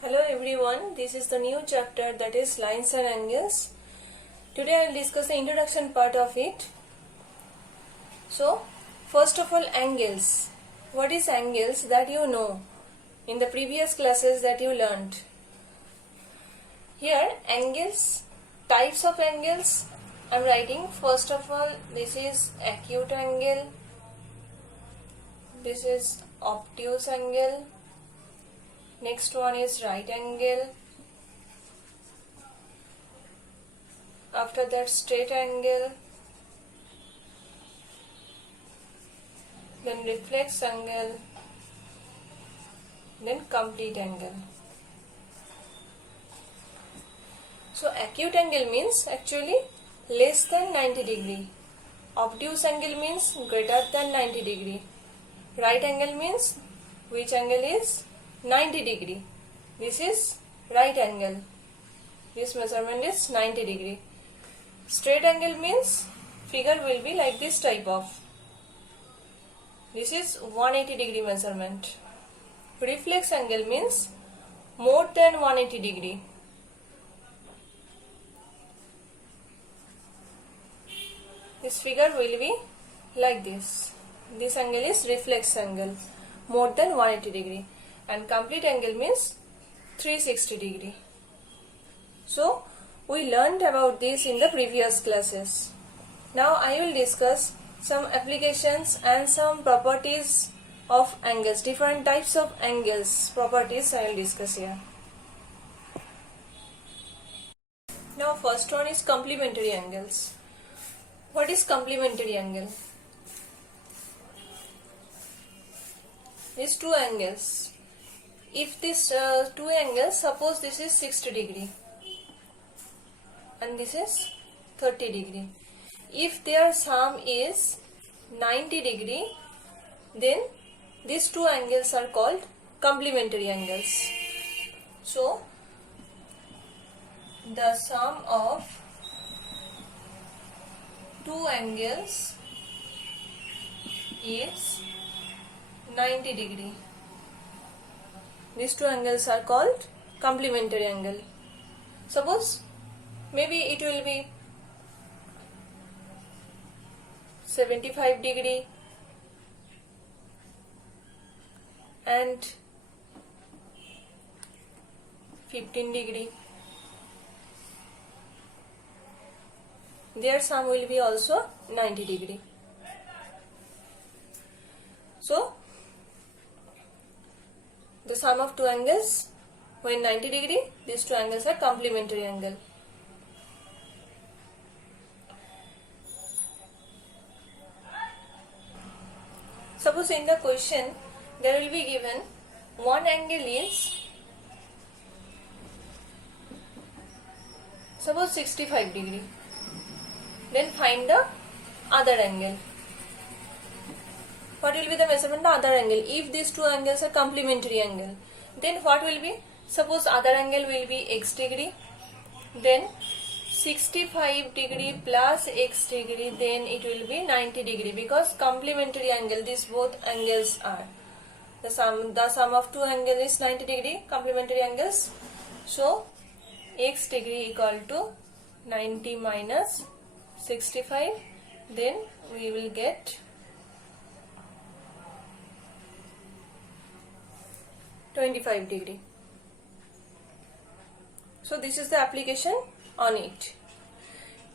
Hello everyone, this is the new chapter, that is lines and angles. Today I will discuss the introduction part of it. So, first of all, angles. What is angles? That you know in the previous classes that you learned. Here, angles, types of angles I am writing. First of all, this is acute angle, this is obtuse angle, next one is right angle, after that straight angle, then reflex angle, then complete angle. So acute angle means actually less than 90 degree. Obtuse angle means greater than 90 degree. Right angle means which angle is 90 degree. This is right angle. This measurement is 90 degree. Straight angle means figure will be like this type of. This is 180 degree measurement. Reflex angle means more than 180 degree. This figure will be like this. This angle is reflex angle, more than 180 degree. And complete angle means 360 degree. So, we learned about this in the previous classes. Now I will discuss some applications and some properties of angles, different types of angles, properties I will discuss here. Now first one is complementary angles. What is complementary angle? These two angles. If these two angles, suppose this is 60 degree and this is 30 degree. If their sum is 90 degree, then these two angles are called complementary angles. So, the sum of two angles is 90 degree. These two angles are called complementary angle. Suppose maybe it will be 75 degree and 15 degree. Their sum will be also 90 degree. So, the sum of two angles when 90 degree, these two angles are complementary angle. Suppose in the question there will be given one angle is, suppose 65 degree. Then find the other angle. What will be the measurement of the other angle? If these two angles are complementary angle, then what will be? Suppose other angle will be x degree, then 65 degree plus x degree, then it will be 90 degree, because complementary angle, these both angles are. The sum of two angles is 90 degree, complementary angles. So, x degree equal to 90 minus 65, then we will get 25 degree. So this is the application on it.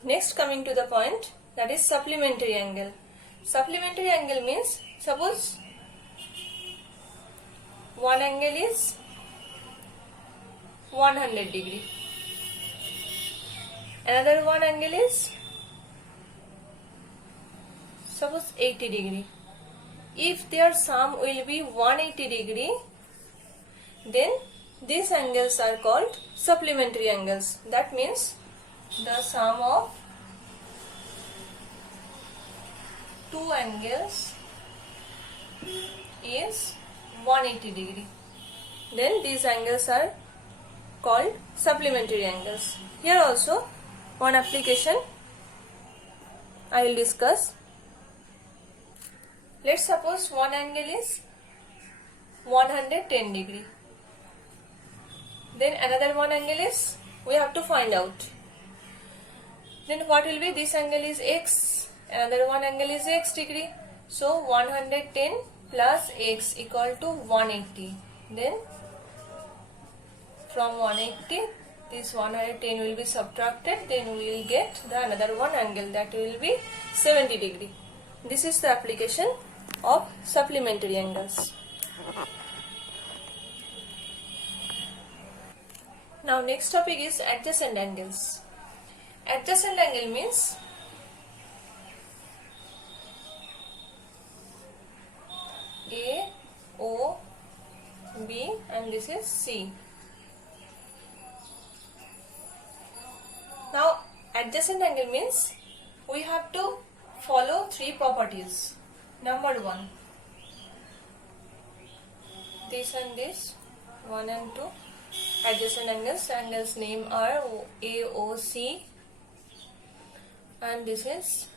Next, coming to the point, that is supplementary angle. Supplementary angle means, suppose one angle is 100 degree, another one angle is suppose 80 degree. If their sum will be 180 degree, then these angles are called supplementary angles. That means the sum of two angles is 180 degree. Then these angles are called supplementary angles. Here also one application I will discuss. Let's suppose one angle is 110 degree Then another one angle is, we have to find out. Then what will be, this angle is x, another one angle is x degree. So 110 plus x equal to 180. Then from 180, this 110 will be subtracted, then we will get the another one angle, that will be 70 degree. This is the application of supplementary angles. Now next topic is adjacent angles. Adjacent angle means A, O, B and this is C. Now adjacent angle means we have to follow three properties. Number one, this and this, 1 and 2 adjacent angles. Angles name are AOC and this is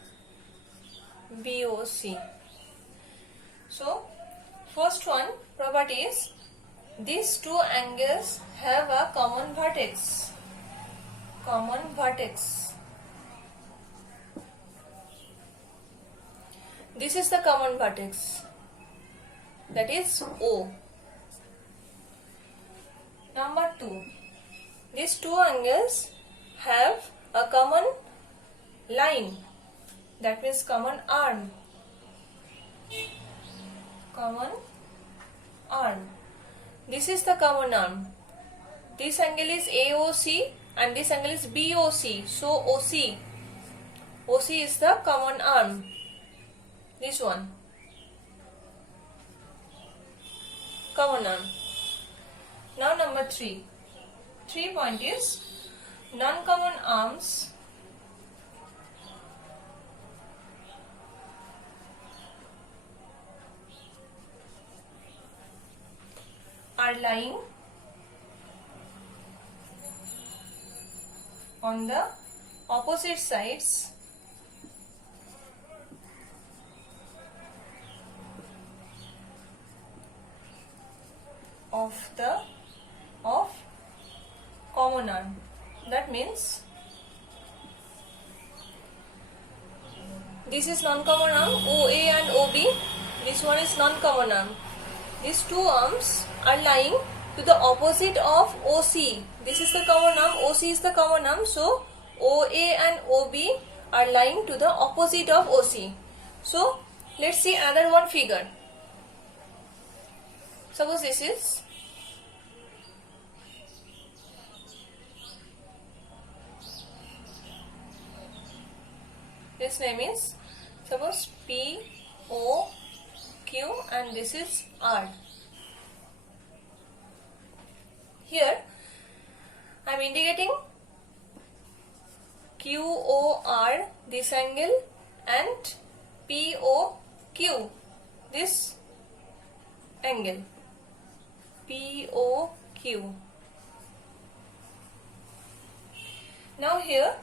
BOC. So first one property is, these two angles have a common vertex. Common vertex. This is the common vertex, that is O. Number 2, these two angles have a common line, that means common arm. Common arm. This is the common arm. This angle is AOC and this angle is BOC. So OC. OC is the common arm. This one. Common arm. Now number 3. 3 point is, non-common arms are lying on the opposite sides of common arm. That means this is non-common arm OA and OB. This one is non-common arm. These two arms are lying to the opposite of OC. This is the common arm, OC is the common arm. So OA and OB are lying to the opposite of OC. So let's see another one figure. Suppose this name is, suppose P, O, Q and this is R. Here I am indicating QOR this angle and POQ this angle. POQ. Now here,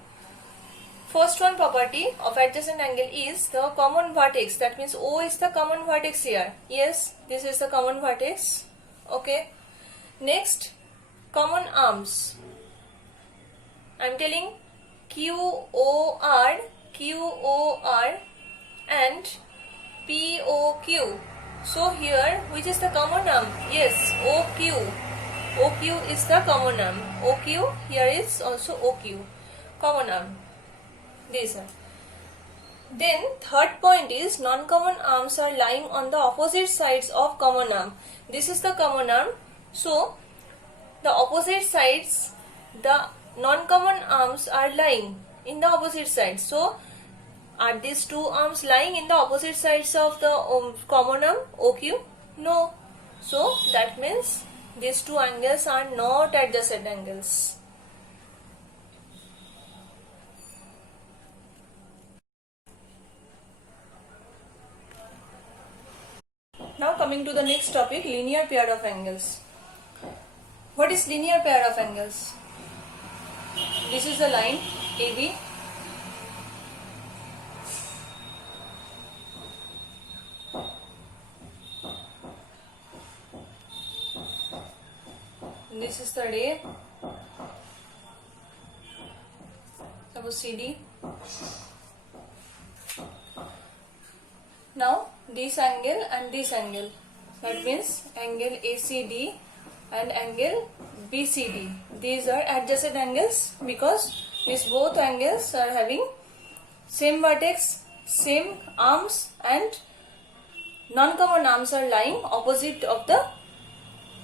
first one property of adjacent angle is the common vertex. That means O is the common vertex here. Yes, this is the common vertex. Okay. Next, common arms. I am telling QOR and POQ. So here, which is the common arm? Yes, OQ. OQ is the common arm. OQ, here is also OQ. Common arm. These are. Then third point is, non-common arms are lying on the opposite sides of common arm. This is the common arm. So the opposite sides, the non-common arms are lying in the opposite sides. So are these two arms lying in the opposite sides of the common arm OQ? No. So that means these two angles are not adjacent angles. Now coming to the next topic, linear pair of angles. What is linear pair of angles? This is the line AB. this is the ray. Suppose CD. Now this angle and this angle, that means angle ACD and angle BCD. These are adjacent angles because these both angles are having same vertex, same arms, and non-common arms are lying opposite of the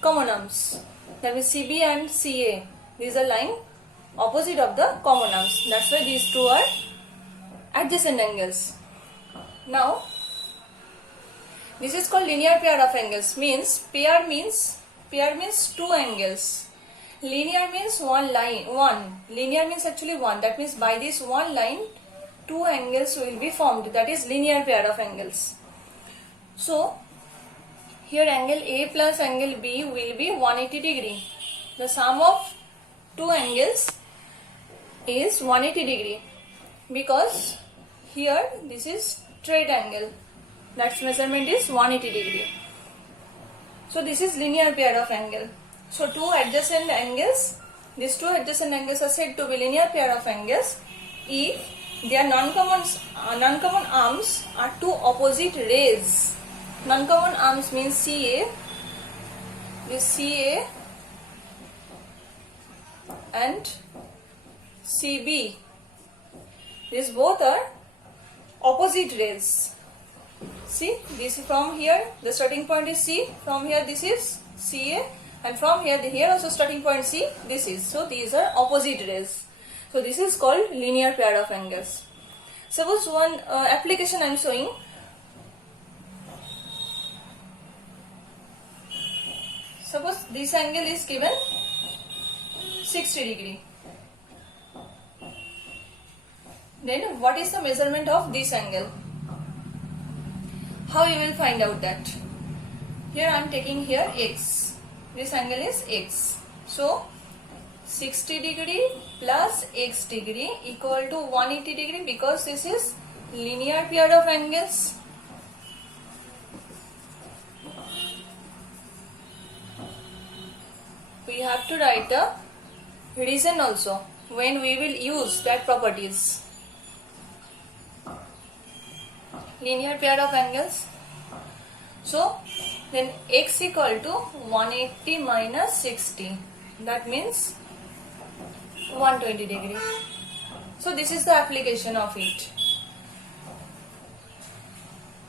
common arms. That means CB and CA, these are lying opposite of the common arms. That's why these two are adjacent angles. Now this is called linear pair of angles. Pair means two angles. Linear means one line. Linear means actually one. That means by this one line, two angles will be formed. That is linear pair of angles. So here angle A plus angle B will be 180 degree. The sum of two angles is 180 degree because here this is straight angle. That measurement is 180 degree. So this is linear pair of angle. So two adjacent angles, these two adjacent angles are said to be linear pair of angles if their non-common arms are two opposite rays. Non-common arms means CA, this CA and CB. These both are opposite rays. See, this from here the starting point is C, from here this is CA, and from here also starting point C, this is. So these are opposite rays. So this is called linear pair of angles. Suppose one application I am showing. Suppose this angle is given 60 degree. Then what is the measurement of this angle? How you will find out that? Here I am taking here x. This angle is x. So 60 degree plus x degree equal to 180 degree because this is linear pair of angles. We have to write the reason also when we will use that properties. Linear pair of angles. So then x equal to 180 minus 60. That means 120 degree. So this is the application of it.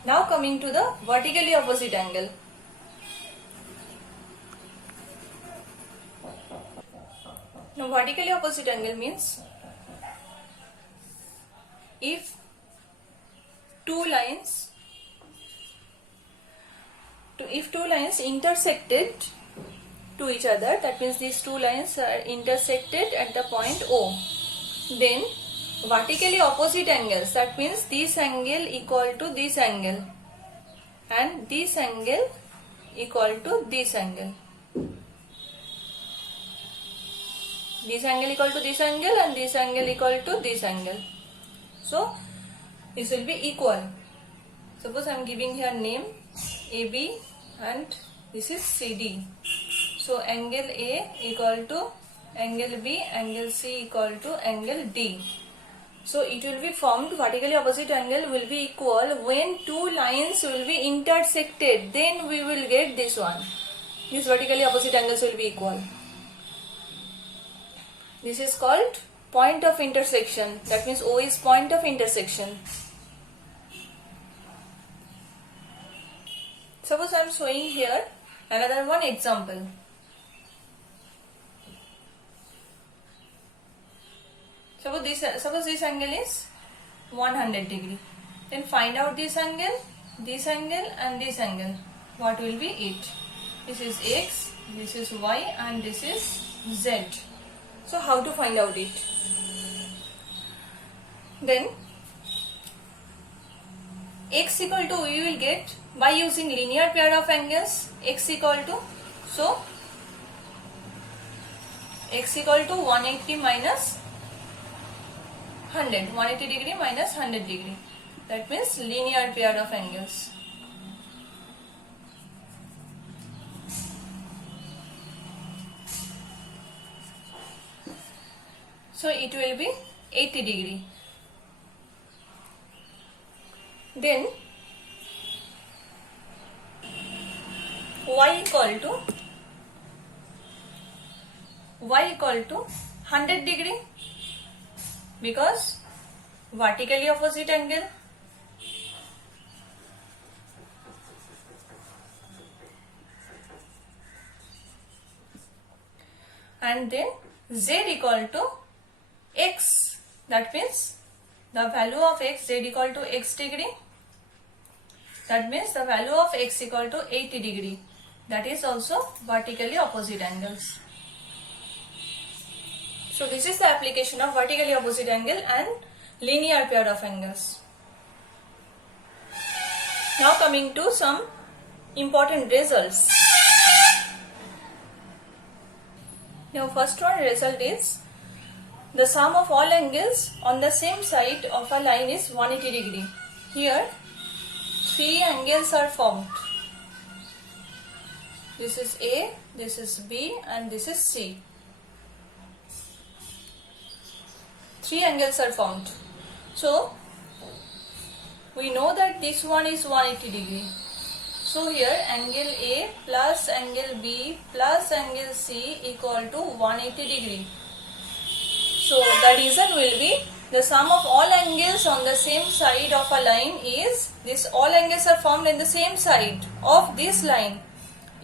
Now coming to the vertically opposite angle. Now vertically opposite angle means if two lines intersected to each other, that means these two lines are intersected at the point O, then vertically opposite angles, that means this angle equal to this angle and this angle equal to this angle. This angle equal to this angle and this angle equal to this angle. So this will be equal. Suppose I am giving here name AB and this is CD. So angle A equal to angle B, angle C equal to angle D. So it will be formed, vertically opposite angle will be equal when two lines will be intersected. Then we will get this one. These vertically opposite angles will be equal. This is called point of intersection. That means O is point of intersection. Suppose I am showing here another one example. Suppose this angle is 100 degree. Then find out this angle and this angle. What will be it? This is x, this is y, and this is z. So how to find out it? Then x equal to, we will get by using linear pair of angles, x equal to, so x equal to 180 minus 100, 180 degree minus 100 degree. That means linear pair of angles. So it will be 80 degree. Then y equal to 100 degree because vertically opposite angle. And then z equal to x, that means the value of x, z equal to x degree, that means the value of x equal to 80 degree, that is also vertically opposite angles. So this is the application of vertically opposite angle and linear pair of angles. Now coming to some important results. Now first one result is the sum of all angles on the same side of a line is 180 degree. Here 3 angles are formed. This is A, this is B and this is C. 3 angles are formed. So we know that this one is 180 degree. So here angle A plus angle B plus angle C equal to 180 degree. So the reason will be the sum of all angles on the same side of a line is, this all angles are formed in the same side of this line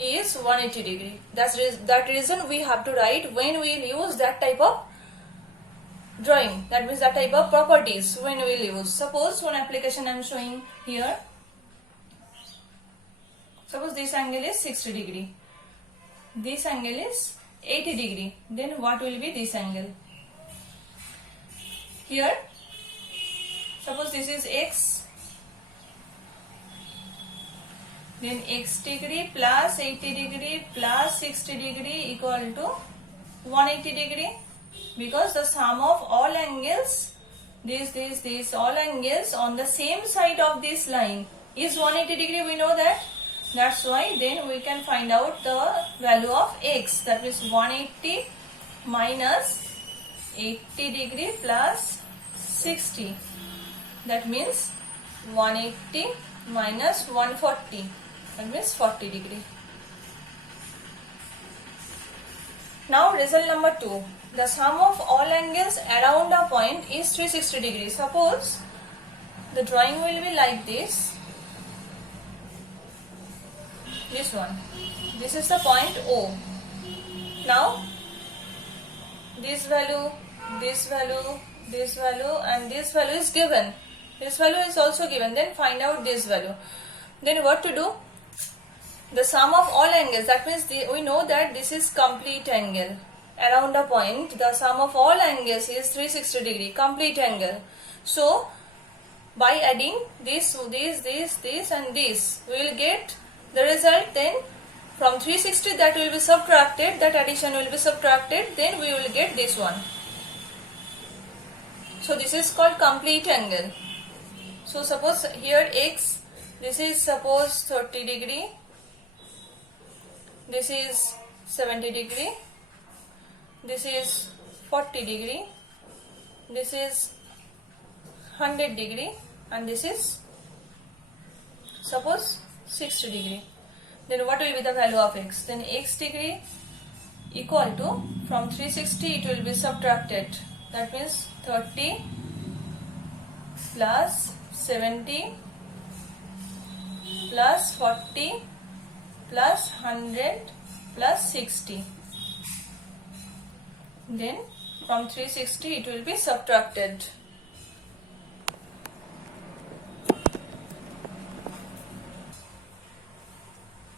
is 180 degree. That reason we have to write when we will use that type of drawing, that means that type of properties when we will use. Suppose one application I am showing here. Suppose this angle is 60 degree, this angle is 80 degree, then what will be this angle? Here, suppose this is x, then x degree plus 80 degree plus 60 degree equal to 180 degree, because the sum of all angles, these all angles on the same side of this line is 180 degree, we know that. That's why then we can find out the value of x, that is 180 minus 80 degree plus 60, that means 180 minus 140, that means 40 degree. Now result number 2, the sum of all angles around a point is 360 degree. Suppose the drawing will be like this. This one, this is the point O. Now this value, this value, this value and this value is given, this value is also given, then find out this value. Then what to do? The sum of all angles, that means we know that this is complete angle around a point, the sum of all angles is 360 degree, complete angle. So by adding this and this, we will get the result. Then from 360 that will be subtracted, that addition will be subtracted, then we will get this one. So this is called complete angle. So suppose here x, this is suppose 30 degree, this is 70 degree, this is 40 degree, this is 100 degree and this is suppose 60 degree. Then what will be the value of x? Then x degree equal to, from 360 it will be subtracted, that means 30 plus 70 plus 40 plus 100 plus 60. Then from 360 it will be subtracted.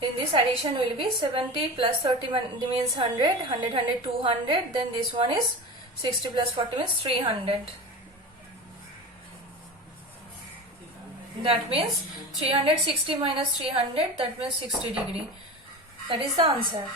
In this addition will be 70 plus 30 means 100, 100, 200, then this one is 60 plus 40 means 300. That means 360 minus 300, that means 60 degree. That is the answer.